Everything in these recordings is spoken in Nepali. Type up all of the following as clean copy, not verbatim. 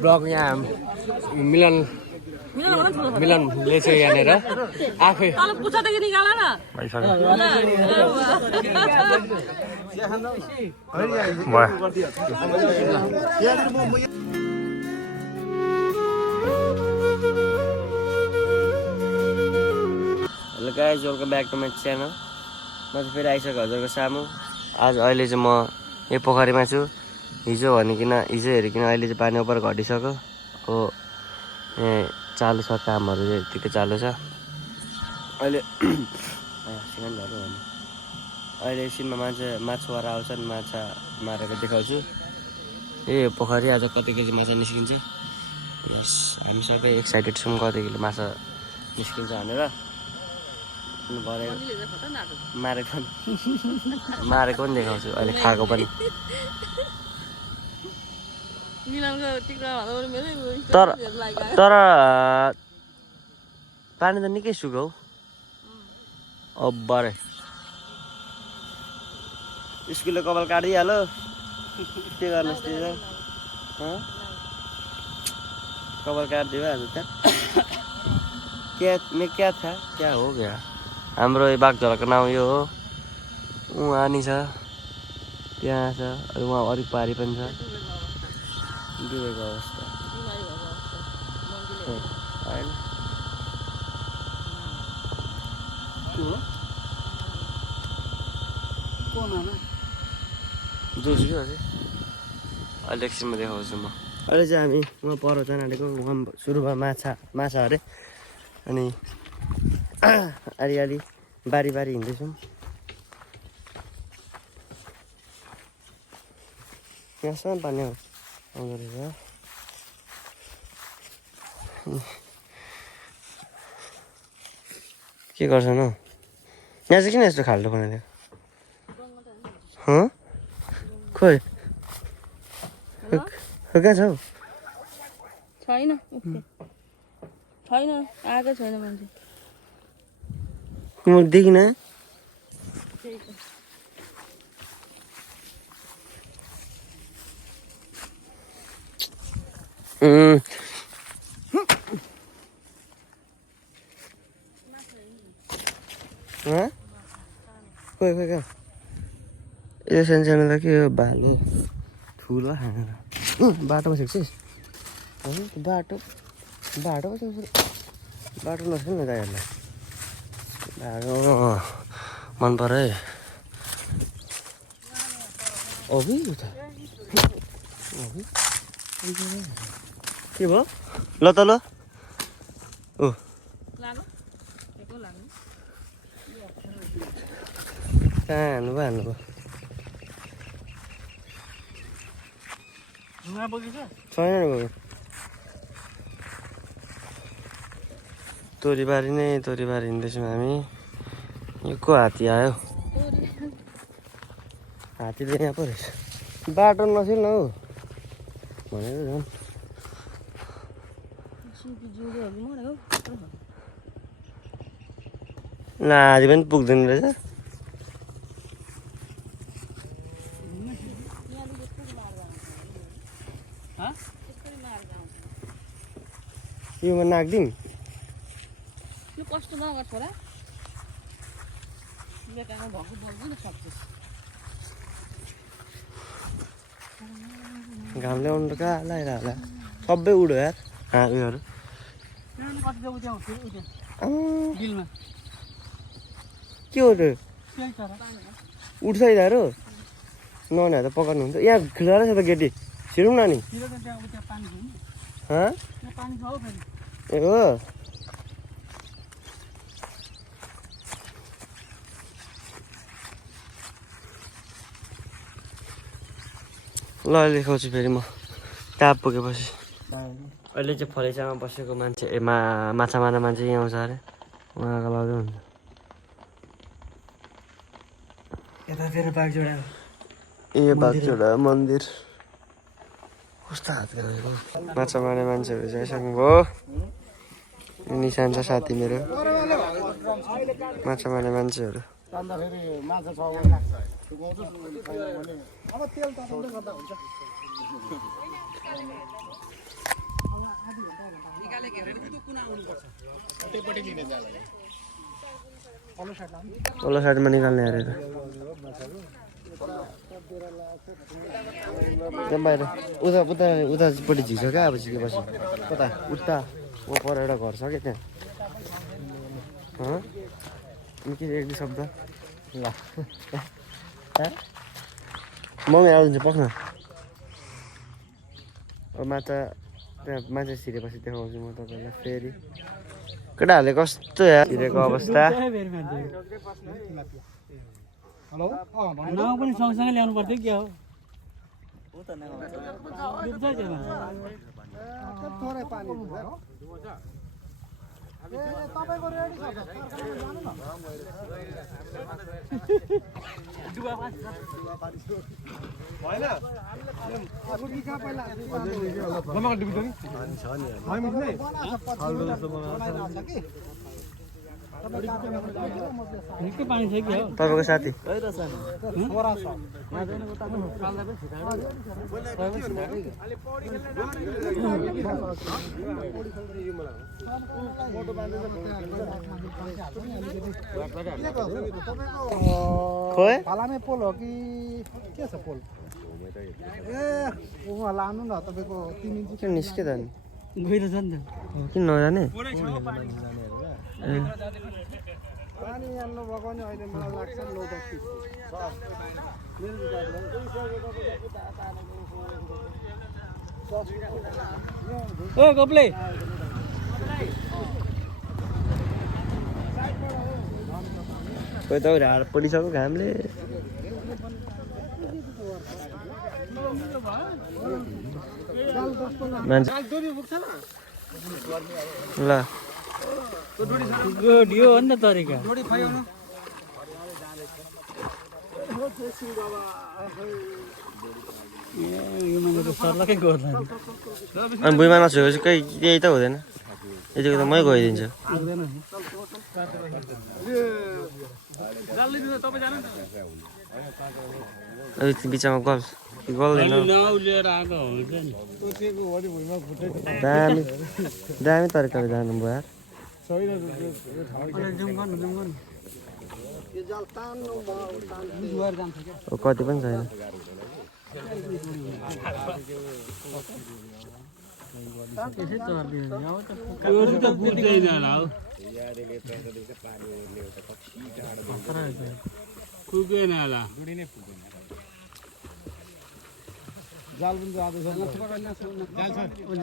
ब्लग यहाँ मिलनले चाहिँ यहाँनिर आफै hello guys welcome back to my channel. म चाहिँ फेरि आइसक्यो हजुरको सामु। अहिले चाहिँ म यो पोखरीमा छु। हिजो हेरिकन अहिले चाहिँ पानी उपर घटिसक्यो। अब यहाँ चालु छ कामहरू चाहिँ यतिकै चालु छ अहिले। अहिले एकछिनमा माछुवारा आउँछन्, माछा मारेर देखाउँछु। ए पोखरी आज कति केजी माछा निस्किन्छ। यस हामी सबै एक्साइटेड छौँ कति किलो माछा निस्किन्छ भनेर। मारेको पनि देखाउँछु अहिले, खाएको पनि। तर पानी त निकै सुक्यो हौ। अब्बरे स्कुलले कपाल काटिहाल्यो। के गर्नुहोस् त्यो कपाल काटिदियो आज त। क्या था क्या हो गया। हाम्रो बागझराको नाउँ यो हो। उहाँ छ, त्यहाँ छ, उहाँ वरिपरि पनि छ। डुबेको अवस्था होइन। जोसी हो चाहिँ अहिले एकछिनमा देखाउँछु म। अहिले चाहिँ हामी उहाँ पर जान आँटेको। उहाँ सुरुमा माछा अरे। अनि अलि बारी हिँड्दैछौँ। यहाँसम्म पानी आउँदो रहेछ। के गर्छन् हौ यहाँ चाहिँ? किन यस्तो खाल्टो बनाइदियो? खोइ कहाँ छ हौ? छैन आएको छैन मान्छे। म देखिनँ। खोइ कहाँ यो सानो त के हो? भालु ठुलो खाना बाटोमा छिर्छिस्। बाटो नछिर्नु न दाइहरूलाई। भाडो मन पऱ्यो है। अभि के भयो? ल त ल ओ कहाँ हान्नुभयो? छैन नि गयो। तोरीबारी हिँड्दैछौँ हामी। यो को हात्ती आयो? हात्तीले यहाँ पो रहेछ। बाटो नछिर्न हौ भनेको झन्। लादी पनि पुग्दैन रहेछ। योमा नाग्दिम। यो कस्तो नगर्छ होला। बेकारमा भएको बोल्दैन सक्छस्। घामले आउनु त कहाँ लगाइरहला। सबै उड्यो यार उयोहरू। के हो त्यो? उठ्छ यिनीहरू? नहुने त पकाउनु हुन्छ। यहाँ खुला रहेछ त गेटी। छिरौँ न नि। ए हो ल देखाउँछु फेरि म ट्याप पुगेपछि। अहिले चाहिँ फलेसामा बसेको मान्छे माछा मार्ने मान्छे यहाँ आउँछ अरे। उहाँको लागि हुन्छ यतातिर बागझोडा। ए बागझोडा मन्दिर कस्तो हात गरेको। माछा मार्ने मान्छेहरू चाहिँ आइसक्नु भयो। निशान छ साथी मेरो। माछा मार्ने मान्छेहरू अब तेल तताउँदै गर्दा हुन्छ तल्लो साइडमा निकाल्ने अरे त त्यहाँ बाहिर उता उता उतापट्टि झिक्छ क्या अब झिकेपछि कता उता ऊ पर एउटा घर छ क्या त्यहाँ के एक दुई शब्द ल मम्मी आउँछ पस्न अब माछा त्यहाँ माछा छिरेपछि देखाउँछु म तपाईँलाई फेरि केटाहरूले कस्तो छिरेको अवस्था हेलो नाउ पनि सँगसँगै ल्याउनु पर्थ्यो क्या हो थोरै पानी तपाईँको रेडी छ निकै पानी छ कि हो तपाईँको साथी खोए फलामे पोल हो कि के छ पोल ए उहाँ लानु न तपाईँको 3 इन्च किन निस्क्यो त अनि गइरहेछ नि त किन नजाने पानी हाल्नु भएको नि अहिले मलाई लाग्छ लौटासी मेरो ओ गोप्ले खोइ त ढाड पडिसक्यो घामले मान्छे ल ढियो हो नि त तरिका यो मान्छे त सर्लकै गर्दैन अनि बुइमा नछोएपछि केही त हुँदैन यतिको त मै गइदिन्छु बिचमा गल गल्दैन लिएर आएको हुन्छ नि दामी दामी तरिकाले जानु भयो यार जुम गर्नु यो जाल तान्नु गएर जान्छ क्या कति पनि छैन त्यसै चर्दिनु अब त बुझ्दैन होला हौ पुगेन होला जाल पनि जाँदैछ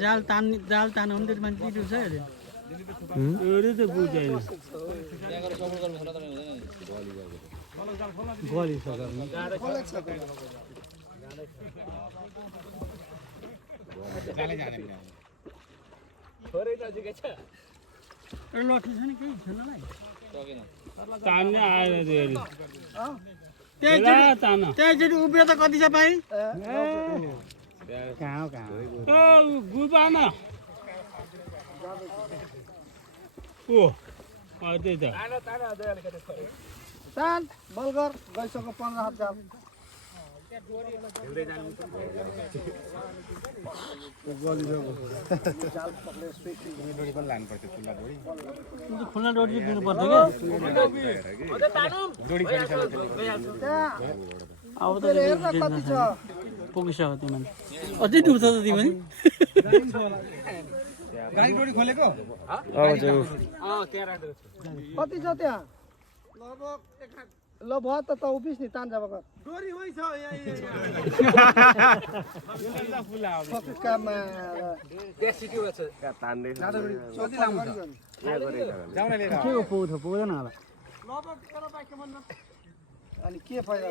जाल तान्नु भने त मान्छे टिटो छ अरे अरू त बुझ्दैन लट्ठी छ नि केही खेल्नलाई तान्ने आएर त्यहाँचोटि उभियो त कति छ पाइ कहाँ गुपामा ओ त्यही त तान बलगर गइसक्यो 15 हात जाल खुल्ला डोरी दिनु पर्थ्यो क्या अब त कति छ पुगिसक्यो त्यो मान्छे अझै डुब्छ त तिमी गाडी डोरी खोलेको कति छ त्यहाँ ल भयो त उभिस् नि तान जब डोरी होइ छ पुग्दैन होला अनि के फाइदा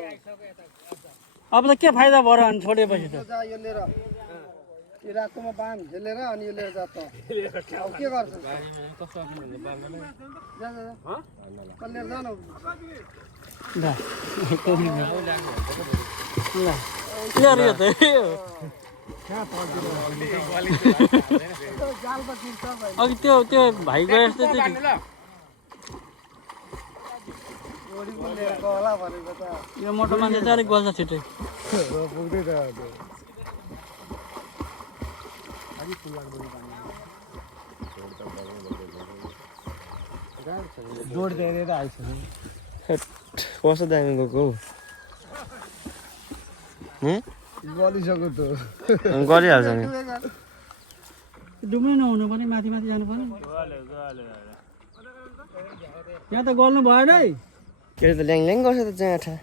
अब त के फाइदा भयो अनि छोडेपछि त जा यो लिएर यो रातोमा बाँध झेलेर अनि यो लिएर जा त अब के गर्छ जा लिएर जा न अघि त्यो भाइ गए जस्तो जोडी पनि लिएको होला भनेको त यो मोटो मान्छे चाहिँ अलिक बल्छ छिटै पुग्दै त अलिक फुल लाग्दो जोड दिएर आइसक्यो कस्तो दामी गएको गलिसक्यो त गरिहाल्छ नि डुब्नै नहुनु पनि माथि माथि जानु पर्ने यहाँ त गर्नु भएन है के त ल्याङ ल्याङ गर्छ त जाँठा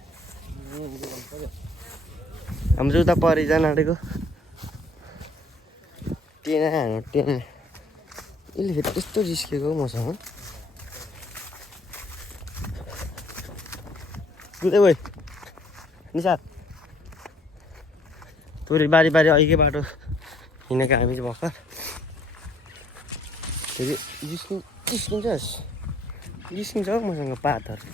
हाम्रो उता परि जान आँटेको टेन हानु टेन यसले फेरि त्यस्तो जिस्केको मसँग कुदै गयो निसाद तोरी बारी बारी अघिकै बाटो हिँडेको हामी चाहिँ भर्खर फेरि जिस्किन्छ हौ मसँग पातहरू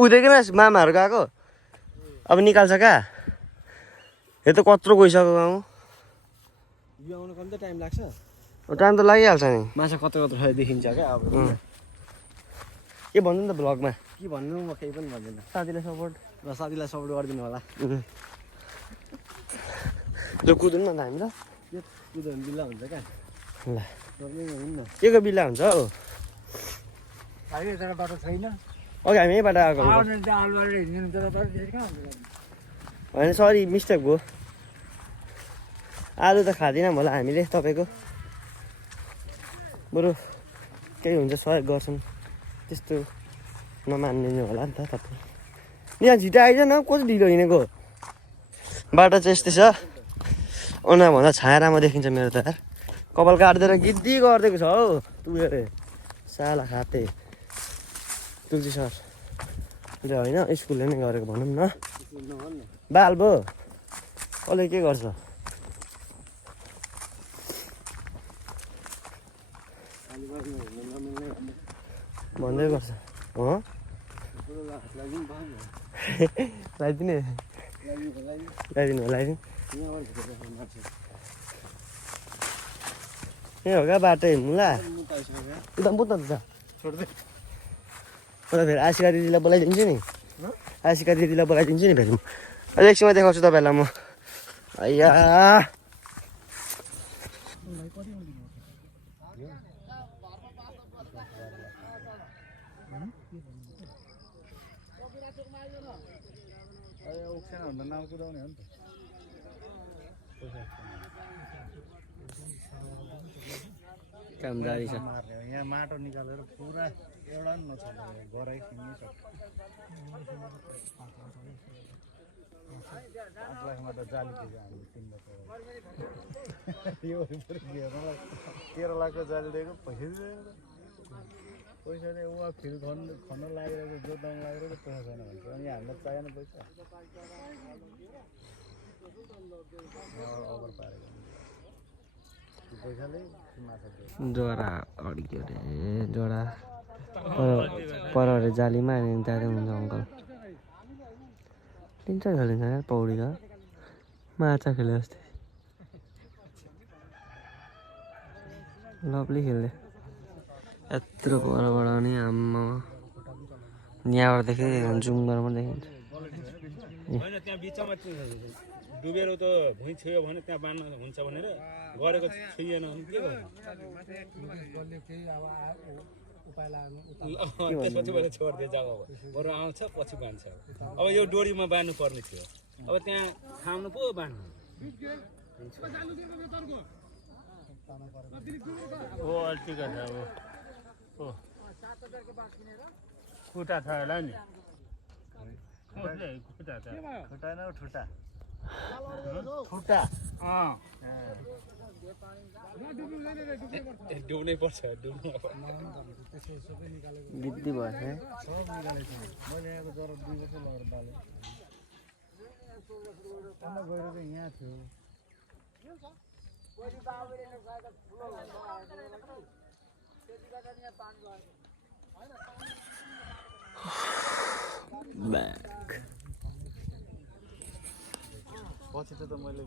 उदेकै मामाहरू गएको अब निकाल्छ कहाँ यो त कत्रो गइसक्यो गाउँ यो आउनु कति टाइम लाग्छ टाइम त लागिहाल्छ नि माछा कत्रो कत्रो देखिन्छ क्या अब के भन्नु नि त भ्लगमा के भन्नु म केही पनि भन्दिनँ साथीलाई सपोर्ट र साथीलाई सपोर्ट गरिदिनु होला त्यो कुद्नु न त हामी ल यो कुदो भने बिल्ला हुन्छ क्या ल हुन्न के को बिल्ला हुन्छ हौ अहिले यता बाटो छैन अघि हामी यहीँबाट आएको होइन सरी मिस्टेक भयो आलु त खाँदिनँ होला हामीले तपाईँको बरु केही हुन्छ सहयोग गर्छौँ त्यस्तो नमानिदिनु होला नि त तपाईँ यहाँ छिटो आइज न कति ढिलो हिँडेको बाटो चाहिँ यस्तै छ उनीभन्दा छायारामा देखिन्छ मेरो त यार कपाल काटिदिएर गिद्दी गरिदिएको छ हौ तुले साला खाते तुलसी सर होइन स्कुलले नै गरेको भनौँ न बाल भयो कसले के गर्छ भन्दै गर्छ लगाइदिने लगाइदिनु ए हो क्या बाटो मुला उता बुझ्न त छोड्दै अन्त फेरि आशिका दिदीलाई बोलाइदिन्छु नि आशिका दिदीलाई बोलाइदिन्छु नि फेरि अझ एकछिनमा देखाउँछु तपाईँलाई म आइया नाम कुदाउने हो नि त काम जारी छ मार्ने हो यहाँ माटो निकालेर पुरा एउटा पनि नछाड्ने गराइ किन्नै सक्छ 5 लाखमा त जाली पुग्यो हामी किन्नको यो मलाई 13 लाखको जाली दिएको पैसा पैसाले उहाँ फिल खन्न लागेर जोत्न लागेर पैसा छैन भन्छ अनि हामीलाई चाहिएन पैसा ओभर पारेको पैसाले जरा अड्क्यो अरे जरा पर अरे जालीमा अनि जाँदै हुन्छ अङ्कल 3-4 खेलिन्छ यार पौडी त माछा खेले जस्तै लभली खेल्दै यत्रो परबाट नि आम्मा यहाँबाट देखेँ जुम गरेर पनि देखिन्छ होइन त्यहाँ बिचमा डुबेर त भुइँ छेयो भने त्यहाँ बाँध्न हुन्छ भनेर गरेको छैन भने के गर्नु त्यसपछि मैले छोडिदिएँ जग्गा बरु आउँछ पछि बाँध्छ अब यो डोरीमा बाँध्नु पर्ने थियो अब त्यहाँ खानु पो बाँध्नु हो अल्टी गर्छ अब खुट्टा छ होला नि खुट्टा छ खुट्टा न ठुटा खुट्टा डुब्नै पर्छ डुब्नु बित्ती भएछ सब निकालेको छु मैले यहाँको जरा 2 वर्ष लगेर बाले अन्त गएर चाहिँ यहाँ थियो ब्याक पछि त मैले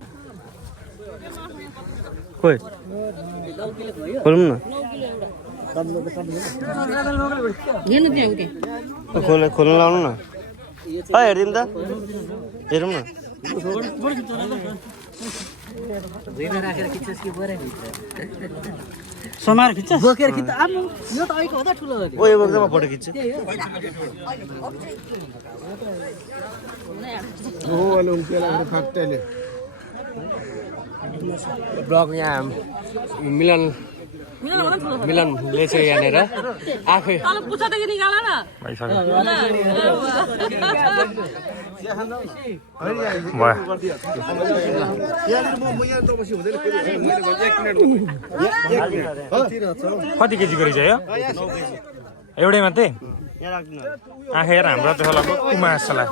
खोइ बोलौँ न हेर्नु त्यहाँ उठे खोल्नु लाउनु न हेरिदिउँ त हेरौँ न समाएर खिच्छ बोकेर खिच्छ आफ्नो यो त अहिलेको अझ ठुलो हो ओ यो बोक्दा म फोटो खिच्छु ब्लग यहाँ मिलनले चाहिँ यहाँनिर आफै पुच्छादेखि निकाल न कति केजी गरी चाहियो एउटै मात्रै आँखा हेर हाम्रो त्यसो लाग्यो उमासला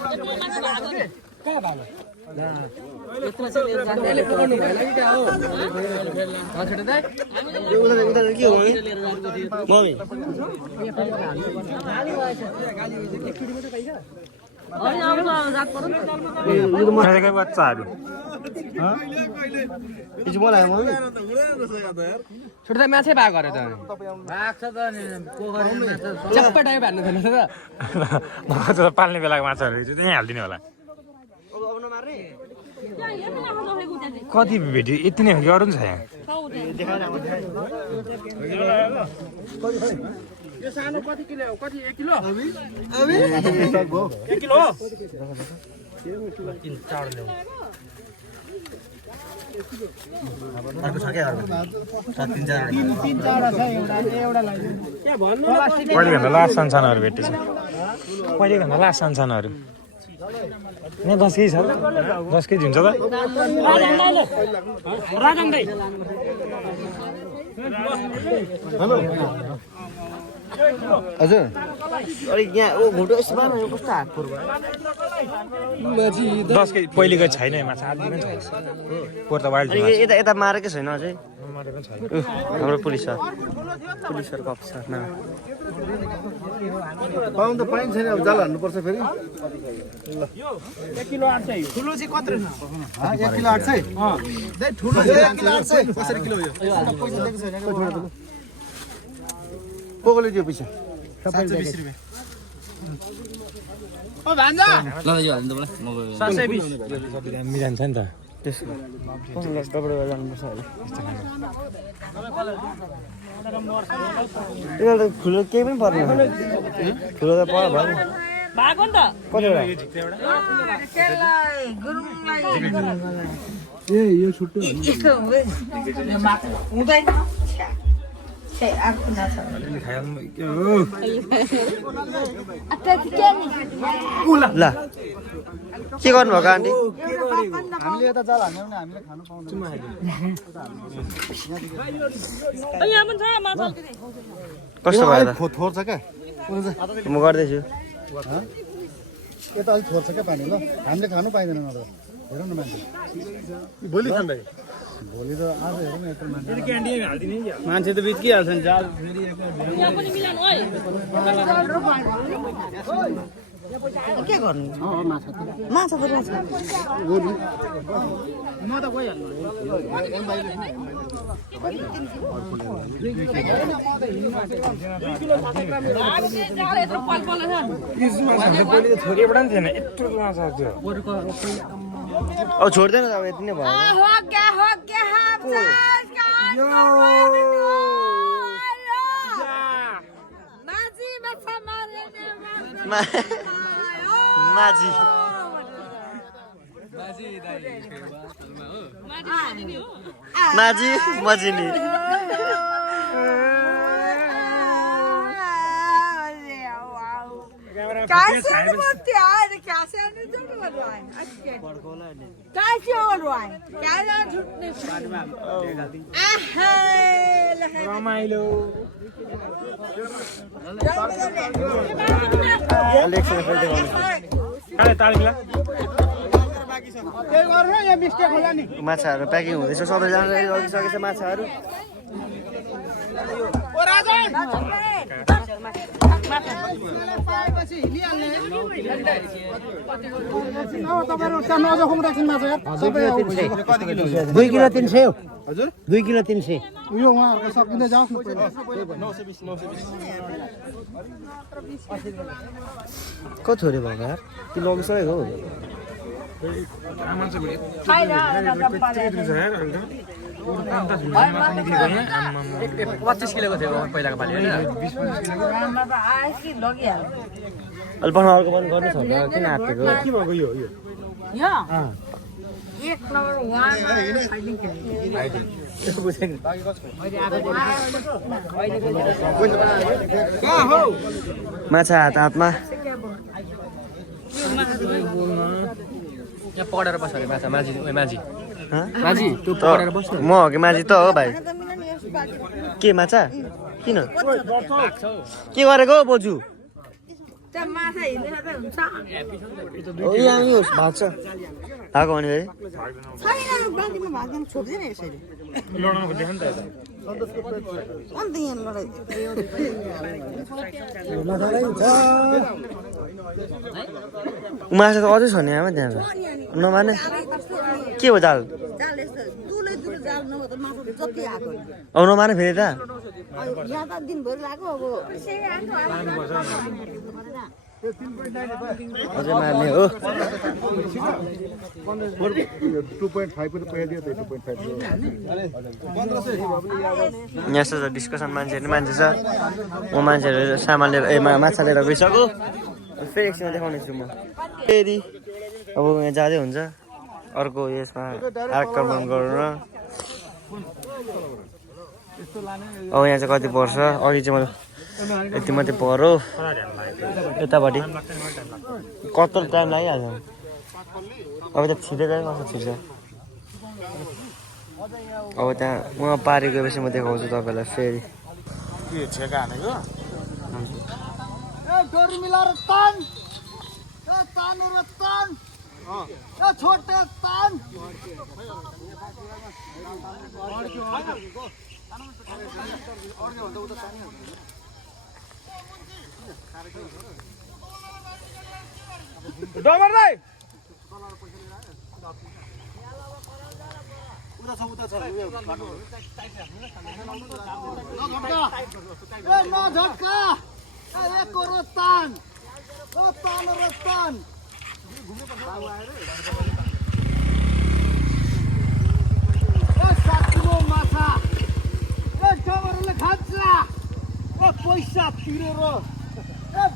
बच्चाहरू छुट्टा माछै भएको अरे त पाल्ने बेलाको माछाहरू त्यहीँ हालिदिने होला कति भेट्यो यति नै हो कि अरू पनि छ यहाँ कहिलेभन्दा लास्ट सानसानोहरू भेटेछ कहिलेभन्दा लास्ट सानसानोहरू यहाँ 10 केजी छ 10 केजी हुन्छ त हजुर अलिक यहाँ ओ घुटो यस्तो बार कस्तो हात पुर 10 केजी पहिलेको छैन माछा आदि पनि छैन पोर त वाइल्ड यता यता मारेकै छैन अझै हाम्रो पुलिस सर पुलिसहरूको अफिसर न पाउनु त पाइन्छ नि अब जाल हान्नुपर्छ फेरि 1 किलो 8 चाहिँ ठुलो चाहिँ कत्रो 1 किलो 8 चाहिँ ठुलो 1 किलो 8 चाहिँ कसरी किलो हो यो कोकोले दियो पैसा 720 रुपैयाँ ओ भान्जा ल यो हाल्नु त मलाई 720 मिलान्छ नि त त्यसको कसलाई तपाईँ जानुपर्छ अहिले यो त ठुलो केही पनि पर्दैन ठुलो त भयो भएको नि त ए यो छुट्टो ल के गर्नुभएको आन्टी हामीले यता जाल हान्यौँ भने हामीले खानु पाउँदैन यहाँ पनि छ माछा कस्तो भयो त थोर छ क्या म गर्दैछु यता अलिक थोर छ क्या पानी ल हामीले खानु पाइँदैन नत्र हेरौँ न मान्छे भोलि खाँदै भोलि त आज हेरौँ न यत्रो मान्छे त बिच्किहाल्छ नि जाल यहाँ पनि मिलाउनु है के गर्नु माछा त माछा म त गइहाल्नु थोरैबाट नि थिएन यत्रो माछा थियो अब छोड्दैन अब यति नै भयो माझी माझी मजिनी रमाइलो माछाहरू प्याकिङ हुँदैछ सबैजना लगिसकेछ माछाहरू पाएपछि हिलिहाल्ने तपाईँहरू सानो अझ खुम राख्छन् माछा यार सबै 2 किलो 300 हो हजुर 2 किलो 300 यो उहाँहरूको सकिँदै जाओस् न पहिला कति छोरे भएको यार कि लङसँगै हो अहिले बना अर्को पनि गर्नु छ किन हातेको माछा हात हातमा यहाँ पढेर बस्छ अरे माछा माझी माझी माझी म हो कि माझी त हो भाइ के माछा किन के गरेको हौ बोजू यहाँ भाग्छ भएको भने लडाउनु खोज्दैन नि त माछा त अझै छ नि आमा त्यहाँ नमाने के हो जाल औ नमाने फेरि त अझै मार्ने हो 2.5 को त पैसा दियो त 2.5 यहाँ डिस्कसन मान्छे छ म मान्छेहरू सामान लिएर माछा लिएर गइसक्यो फेरि एकछिन देखाउने छु म फेरि अब यहाँ जाँदै हुन्छ अर्को यसमा आक्रमण गरेर अब यहाँ चाहिँ कति पर्छ अघि चाहिँ मैले यति मात्रै पऱ्यो यतापट्टि कत्रो टाइम लागिहाल्छ अब त छिटै गयो कस्तो छिट्छ अब त्यहाँ उहाँ पारि गएपछि म देखाउँछु तपाईँलाई फेरि के छेका हानेको डोरी मिलाएर तान तानेर तान छोटे तान डमरलाई उता छ झट्का एक तान तानेर तान माछा डमरले खान्छ पैसा तिरेर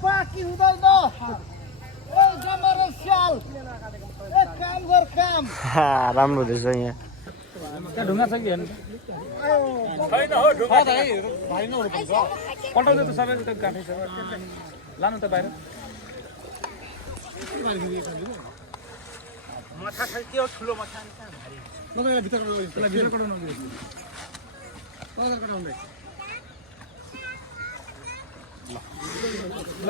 बाँकी हुँदैन डमर स्याल काम गर काम राम्रो हुँदैछ यहाँ ढुङ्गा छ कि हेर्नु छैन हो ढुङ्गा छ है भाइ नहुनु पर्छ पठाउँदै त सबै त गाठै छ लानु त बाहिर माछा छ के हो ठुलो माछा नगएर भित्र कटाउनु ल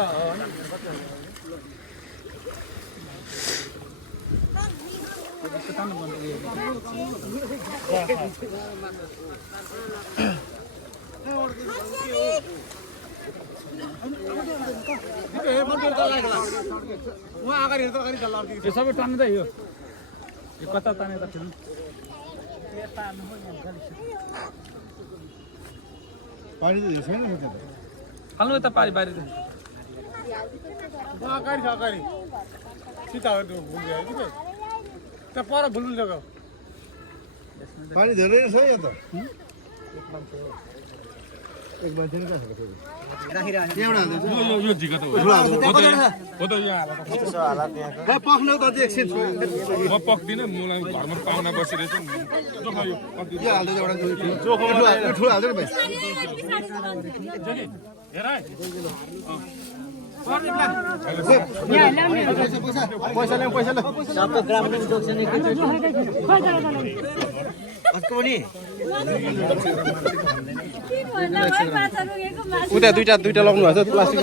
यो सबै तान्नु त यो कता ताने त फेरि पानी त छैन नि त हाल्नु त पारी बाहिर अगाडि छ अगाडि सीताहरु भुल्यो कि त्यहाँ पर भुल्नु जग्गा पानी धेरै छ यहाँ त एक मान्छे नि राखेको थियो यो झिका त हो त यहाँ भाइ पक्नु त अझै एकछिन म पक्दिनँ मलाई घरमा पाहुना बसिरहेछ के हाल्दै एउटा ठुलो हाल्दै भाइ हेर पैसा ल्याउ पैसा सबै ग्राम उता दुईटा लग्नु भएको छ प्लास्टिक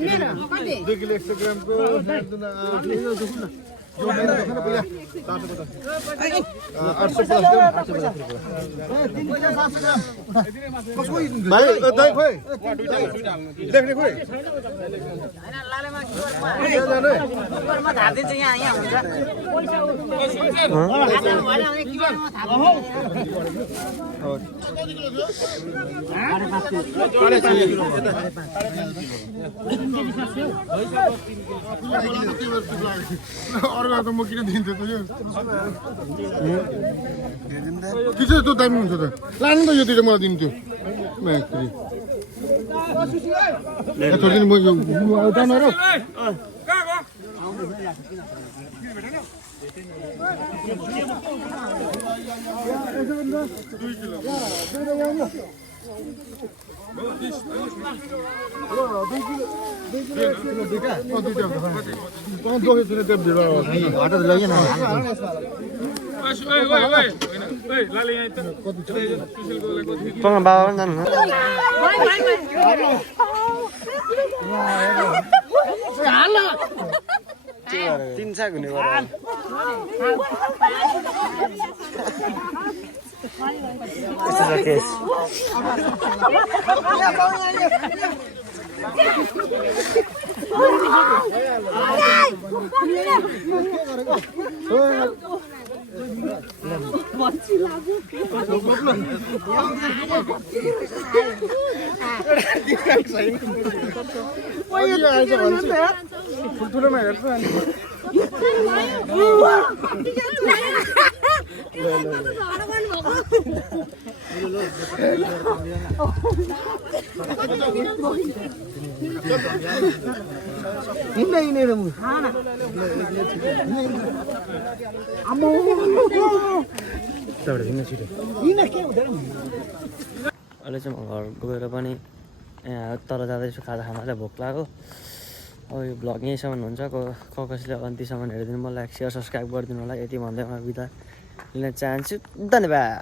लिएर आउनु 2 किलो 100 ग्रामको भाइ दही खोइ देख्ने खोइ अर्को त म किन दिन्छु त यो किन त्यो दामी हुन्छ त लानु त यो दुइटा मलाई दिन्थ्यो म यो बाबा पनि जानु तिन साग हुने ठुल्ठुलोमा हेर्छ अहिले चाहिँ म घर गएर पनि यहाँ तल जाँदैछु खाजा खाना चाहिँ भोक लाग्यो अब यो भ्लग यहीँसम्म हुन्छ कसैले अन्तिसम्म हेरिदिनु मलाई लाइक सेयर सब्सक्राइब गरिदिनु होला यति भन्दै म बिदा लिन चाहन्छु धन्यवाद।